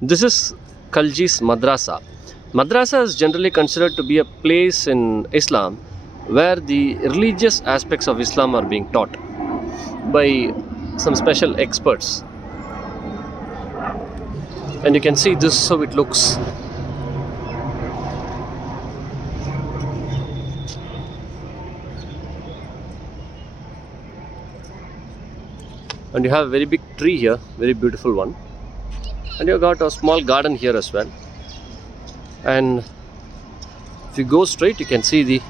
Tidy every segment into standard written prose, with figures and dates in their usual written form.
This is Khalji's Madrasa. Madrasa is generally considered to be a place in Islam where the religious aspects of Islam are being taught by some special experts. And you can see this is how it looks. And you have a very big tree here, very beautiful one. And you got a small garden here as well. And if you go straight, you can see the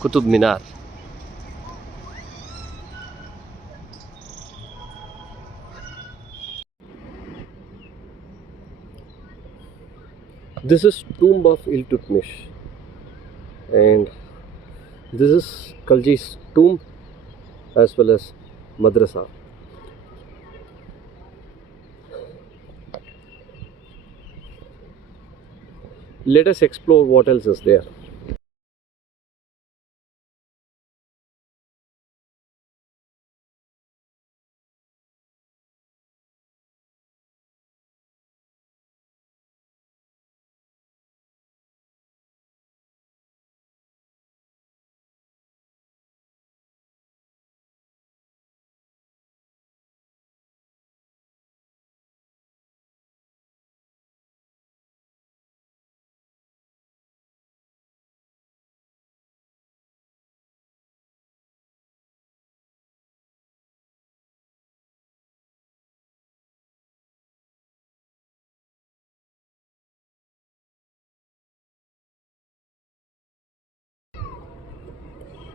Qutub Minar. This is tomb of Iltutmish, and this is Khalji's tomb as well as madrasa. Let us explore what else is there.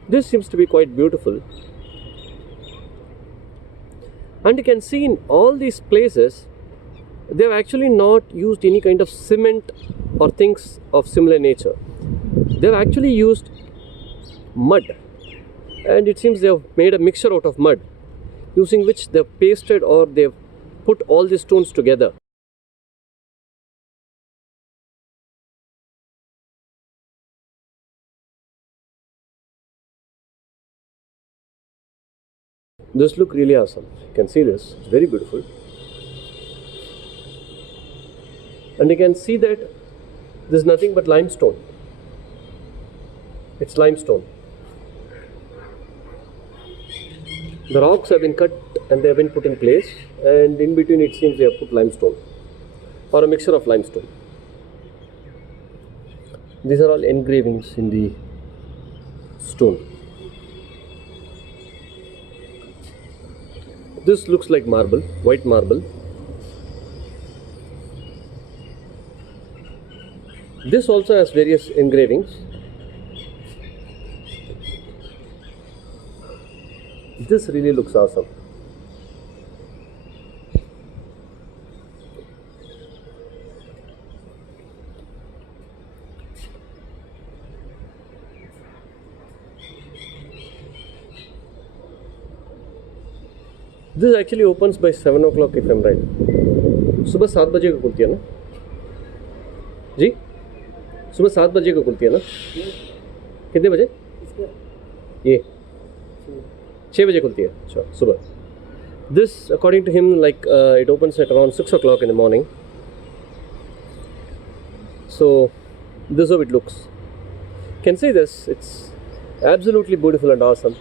This seems to be quite beautiful, and you can see in all these places they have actually not used any kind of cement or things of similar nature. They have actually used mud, and it seems they have made a mixture out of mud, using which they have pasted or they have put all these stones together. This look really awesome. You can see this, it's very beautiful. And you can see that this is nothing but limestone. It's limestone. The rocks have been cut and they have been put in place, and in between it seems they have put limestone or a mixture of limestone. These are all engravings in the stone. This looks like marble, white marble. This also has various engravings. This really looks awesome. This actually opens by 7 o'clock if I'm right. सुबह 7 बजे को खुलती है ना जी? सुबह 7 बजे को खुलती है ना? कितने बजे? ये 6 बजे खुलती है अच्छा सुबह. This according to him like it opens at around 6 o'clock in the morning. So this is how it looks. You can see this, it's absolutely beautiful and awesome.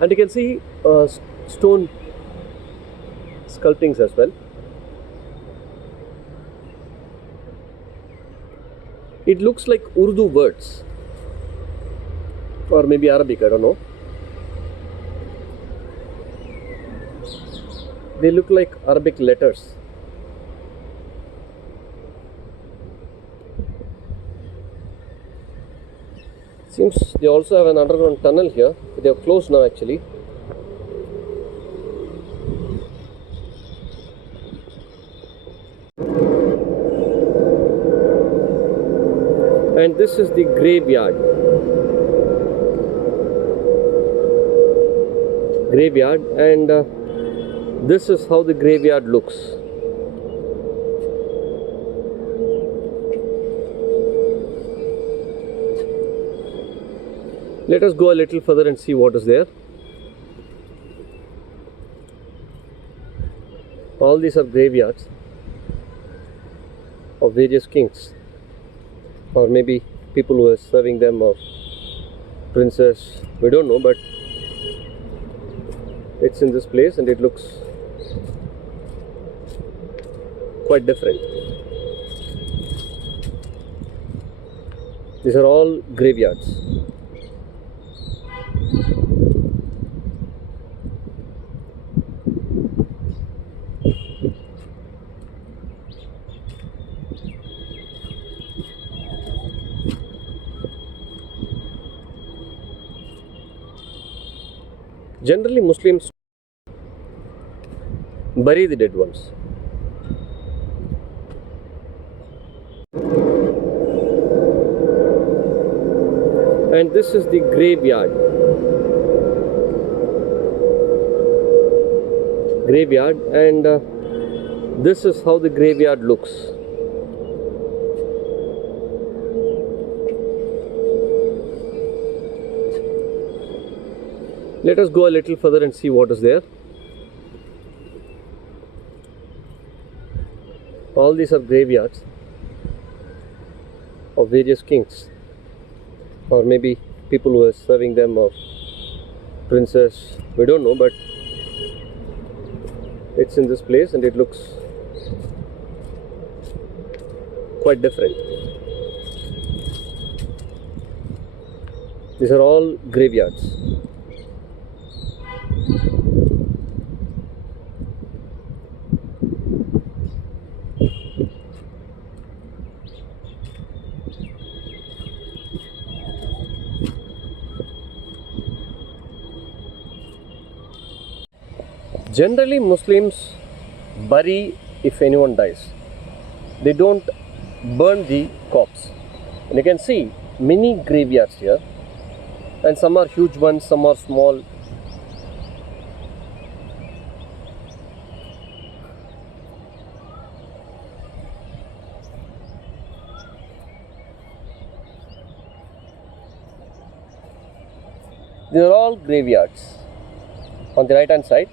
And you can see stone sculptings as well. It looks like Urdu words or maybe Arabic, I don't know. They look like Arabic letters. Seems they also have an underground tunnel here. They have closed now actually. And this is the graveyard. And this is how the graveyard looks. Let us go a little further and see what is there. All these are graveyards. of various kings, or maybe people who are serving them, or princess, we don't know, but it's in this place and it looks quite different. These are all graveyards. Generally, Muslims bury the dead ones. And this is the graveyard. And this is how the graveyard looks. Let us go a little further and see what is there. All these are graveyards of various kings, or maybe people who are serving them, or princess, we don't know, but it's in this place and it looks quite different. These are all graveyards. Generally, Muslims bury if anyone dies. They don't burn the corpse. And you can see many graveyards here, and some are huge ones, some are small. They are all graveyards. On the right hand side,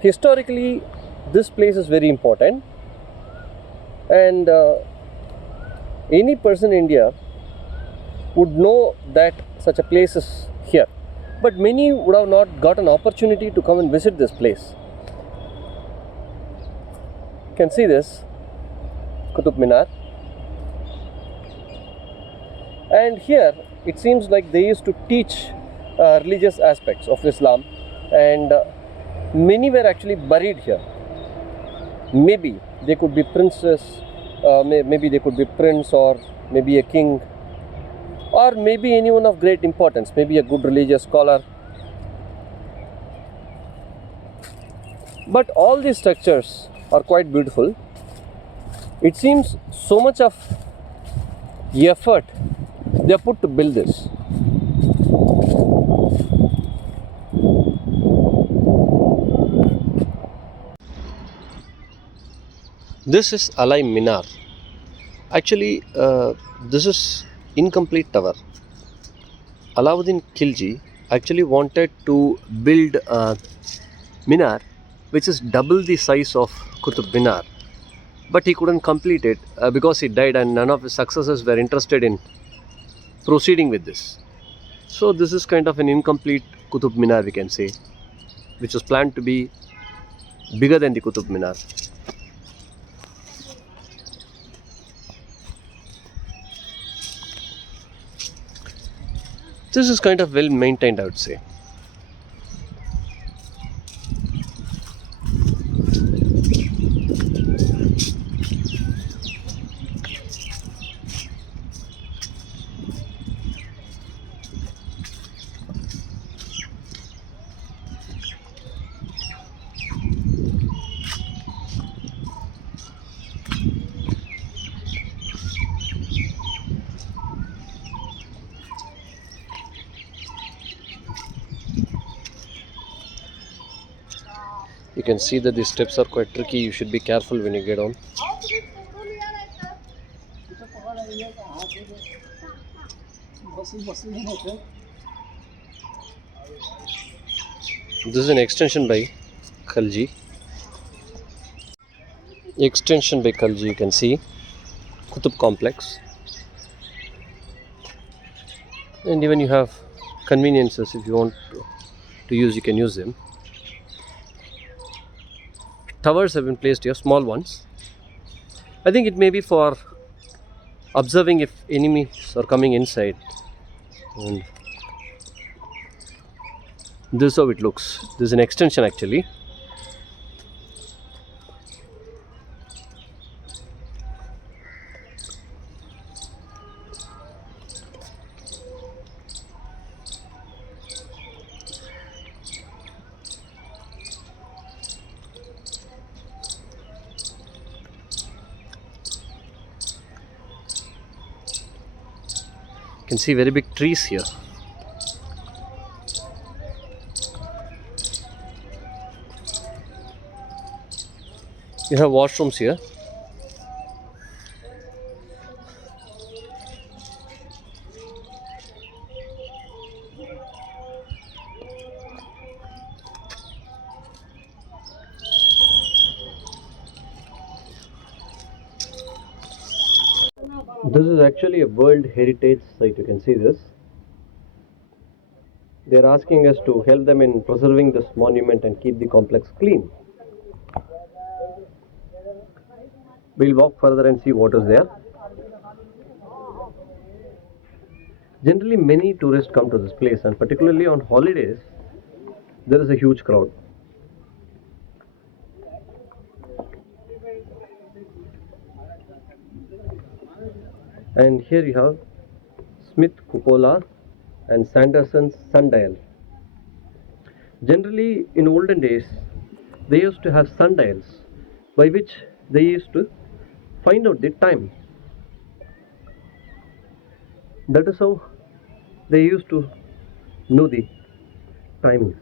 historically, this place is very important, and any person in India would know that such a place is here, but many would have not got an opportunity to come and visit this place. You can see this Qutub Minar, and here it seems like they used to teach religious aspects of Islam, and many were actually buried here. Maybe they could be princess, maybe they could be prince, or maybe a king, or maybe anyone of great importance, maybe a good religious scholar. But all these structures are quite beautiful. It seems so much of effort they have put to build this. This is Minar. Actually, this is incomplete tower. Alauddin Khilji actually wanted to build a minar which is double the size of Qutub Minar, but he couldn't complete it because he died, and none of his successors were interested in proceeding with this. So this is kind of an incomplete Qutub Minar, we can say, which was planned to be bigger than the Qutub Minar. This is kind of well maintained, I would say. You can see that these steps are quite tricky. You should be careful when you get on. This is an extension by Khalji. Extension by Khalji, you can see Qutub complex, and even you have conveniences. If you want to use, you can use them. Towers have been placed here, small ones. I think it may be for observing if enemies are coming inside. And this is how it looks. This is an extension actually. You can see very big trees here. You have washrooms here. This is actually a World Heritage Site. You can see this. They are asking us to help them in preserving this monument and keep the complex clean. We'll walk further and see what is there. Generally, many tourists come to this place, and particularly on holidays, there is a huge crowd. And here you have Smith cupola and Sanderson's sundial. Generally, in olden days, they used to have sundials by which they used to find out the time. That is how they used to know the timings.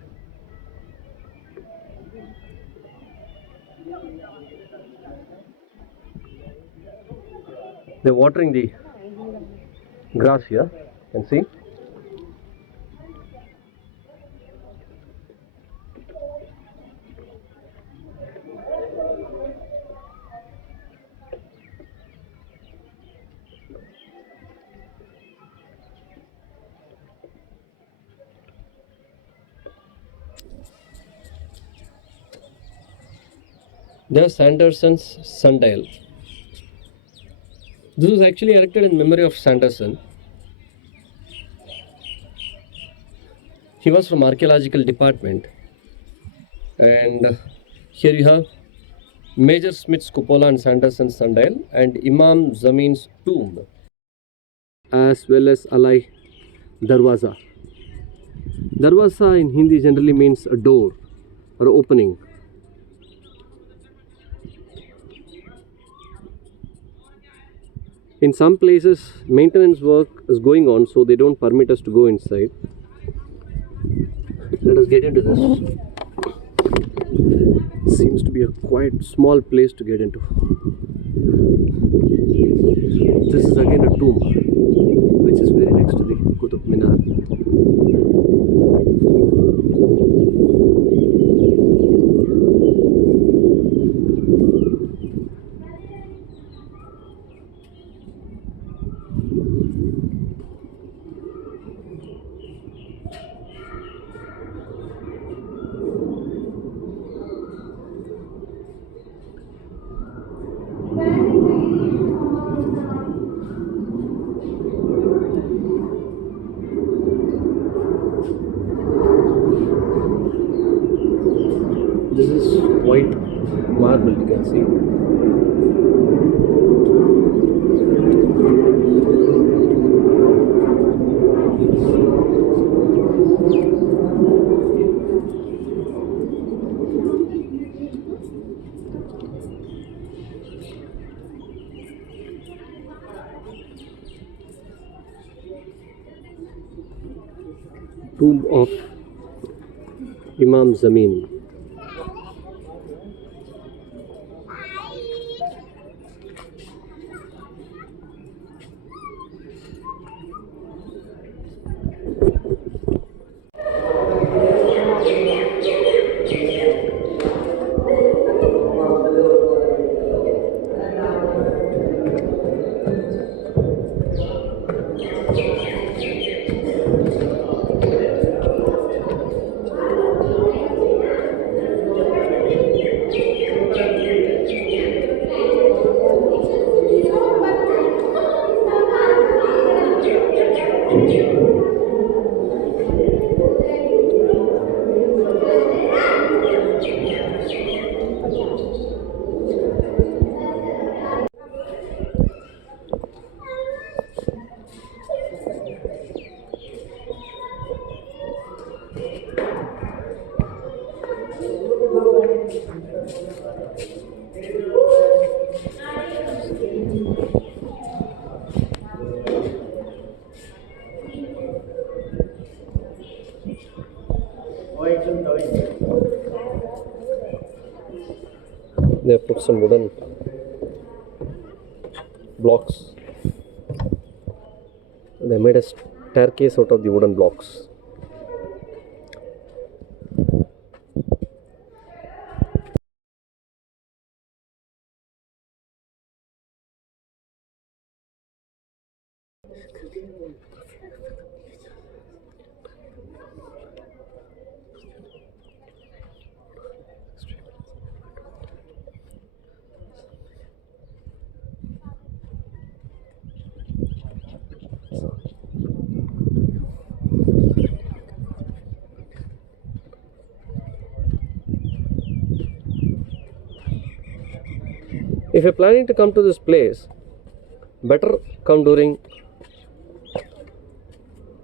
They're watering the grass here, you can see. There's Sanderson's sundial. This was actually erected in memory of Sanderson. He was from archaeological department. And here you have Major Smith's cupola and Sanderson's sundial and Imam Zamin's tomb, as well as Alai Darwaza. Darwaza in Hindi generally means a door or opening. In some places, maintenance work is going on, so they don't permit us to go inside. Let us get into this. Seems to be a quite small place to get into. This is again a tomb, which is very next to the Qutub Minar. This is white marble, you can see. Tomb of Imam Zamin. They have put some wooden blocks. They made a staircase out of the wooden blocks. If you're planning to come to this place, better come during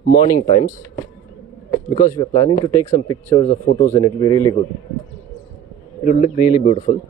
morning times, because if you're planning to take some pictures or photos, then it will be really good. It will look really beautiful.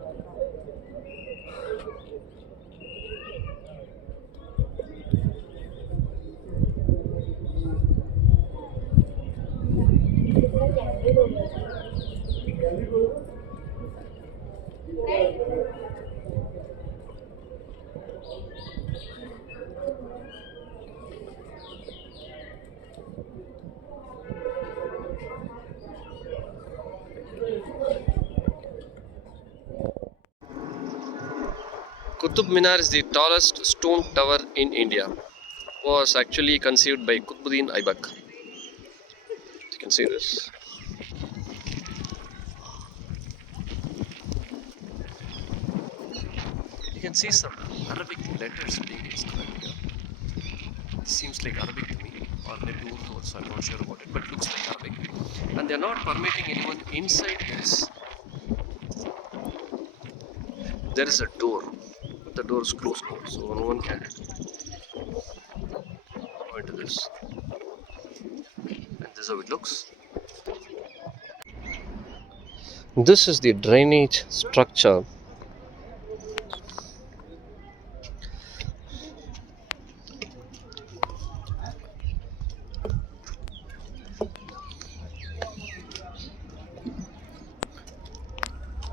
Qutub Minar is the tallest stone tower in India. Was actually conceived by Qutbuddin Aibak. You can see this. You can see some Arabic letters being inscribed here. It seems like Arabic to me, or maybe Urdu also, I'm not sure about it, but it looks like Arabic. And they're not permitting anyone inside this. There is a door. The door is closed now, so no one can go into this. And this is how it looks. This is the drainage structure.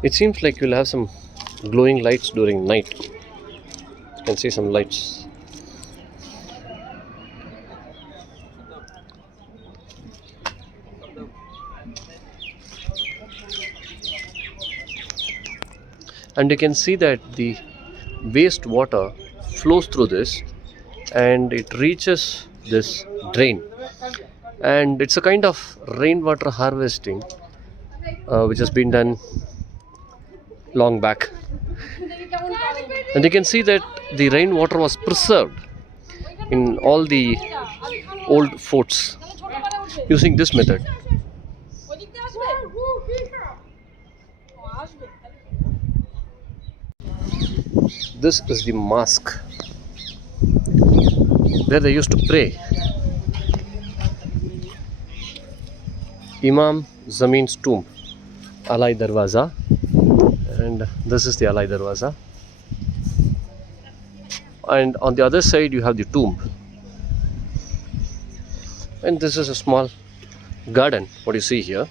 It seems like you'll have some glowing lights during night. You can see some lights. And you can see that the waste water flows through this and it reaches this drain, and it's a kind of rainwater harvesting which has been done long back. And you can see that the rainwater was preserved in all the old forts using this method. This is the mosque where they used to pray. Imam Zamin's tomb, Alai Darwaza, and this is the Alai Darwaza. And on the other side you have the tomb, and this is a small garden. What you see here,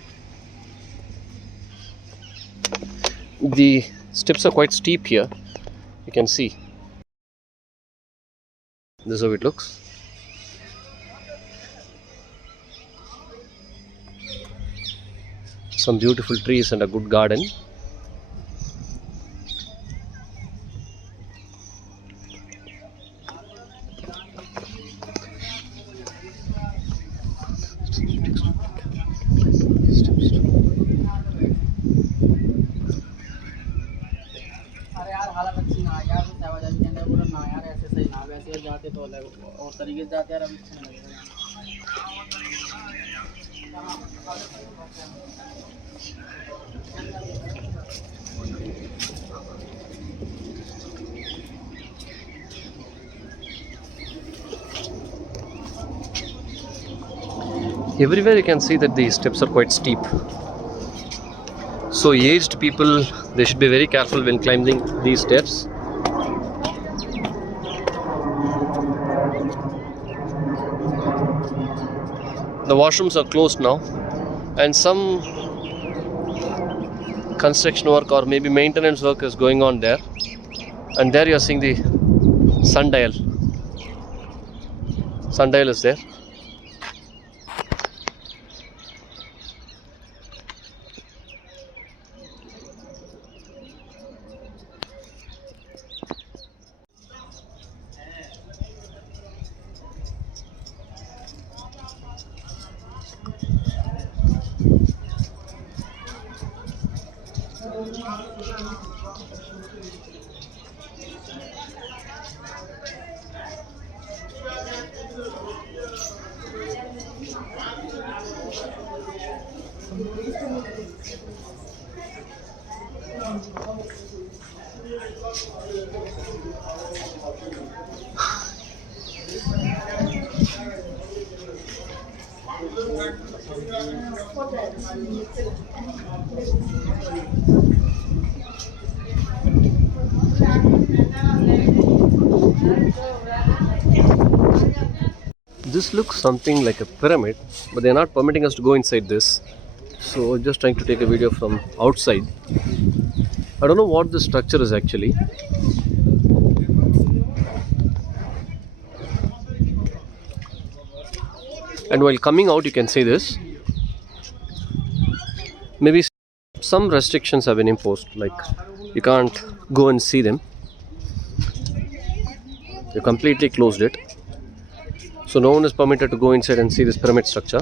the steps are quite steep here. You can see this is how it looks. Some beautiful trees and a good garden. Everywhere you can see that the steps are quite steep. So aged people, they should be very careful when climbing these steps. The washrooms are closed now, and some construction work or maybe maintenance work is going on there. And there you are seeing the sundial. Sundial is there. This looks something like a pyramid, but they're not permitting us to go inside this. So just trying to take a video from outside. I don't know what this structure is actually. And while coming out, you can see this. Maybe some restrictions have been imposed, like you can't go and see them. They completely closed it. So no one is permitted to go inside and see this pyramid structure.